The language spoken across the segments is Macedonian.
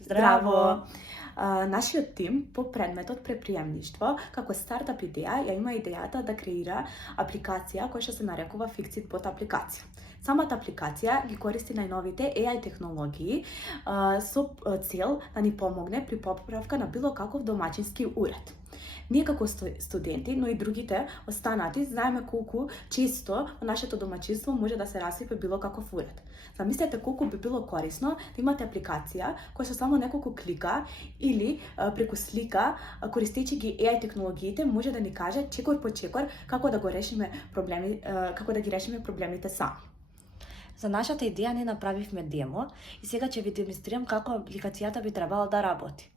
Здраво! Нашиот тим по предметот предприемништво како стартап идеја ја има идејата да креира апликација која што се нарекува Fixit Bot апликација. Самата апликација ги користи најновите AI технологии со цел да ни помогне при поправка на било каков домаќински уред. Ние како студенти, но и другите останати, знаеме колку често во нашето домаќинство може да се расипе било каков уред. Замислете колку би било корисно да имате апликација која со само неколку клика или преку слика, користејќи ги AI технологиите, може да ни каже чекор по чекор како да ги решиме проблемите сами. За нашата идеја ние направивме демо и сега ќе ви демонстрирам како апликацијата би требало да работи.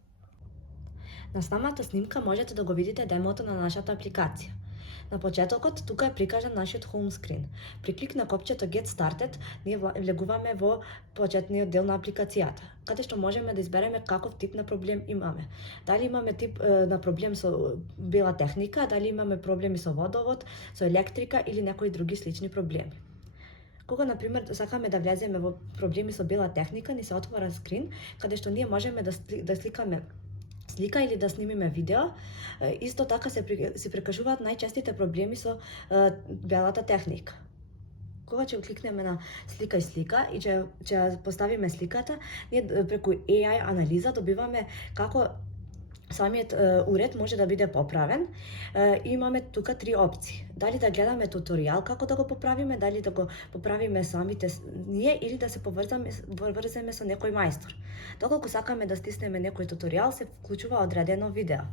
На самата снимка можете да го видите демото на нашата апликација. На почетокот тука е прикажан нашиот home screen. При клик на копчето Get Started, ние влегуваме во почетниот дел на апликацијата, каде што можеме да избереме каков тип на проблем имаме. Дали имаме тип на проблем со бела техника, дали имаме проблеми со водовод, со електрика или некои други слични проблеми. Кога, например, сакаме да влеземе во проблеми со бела техника, ни се отвора скрин, каде што ние можеме да сликаме слика или да снимиме видео. Исто така се прикажуваат најчестите проблеми со белата техника. Кога ќе кликнеме на слика и слика и ќе поставиме сликата, ние преку AI анализа добиваме како самиот уред може да биде поправен. Имаме тука три опции. Дали да гледаме туторијал како да го поправиме, дали да го поправиме самите ние или да се поврземе со некој мајстор. Доколку сакаме да стиснеме некој туторијал, се вклучува одредено видео.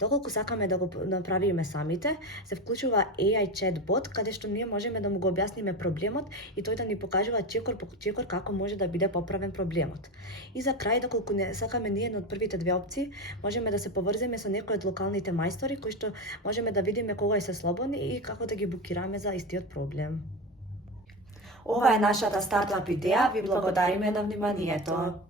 Доколку сакаме да го направиме самите, се вклучува AI chatbot, каде што ние можеме да му го објасниме проблемот и тој да ни покажува чекор по чекор како може да биде поправен проблемот. И за крај, доколку не сакаме ние од првите две опции, можеме да се поврземе со некој од локалните мајстори кои што можеме да видиме кога се слободни и како да ги букираме за истиот проблем. Ова е нашата стартап идеја, ви благодариме на вниманието.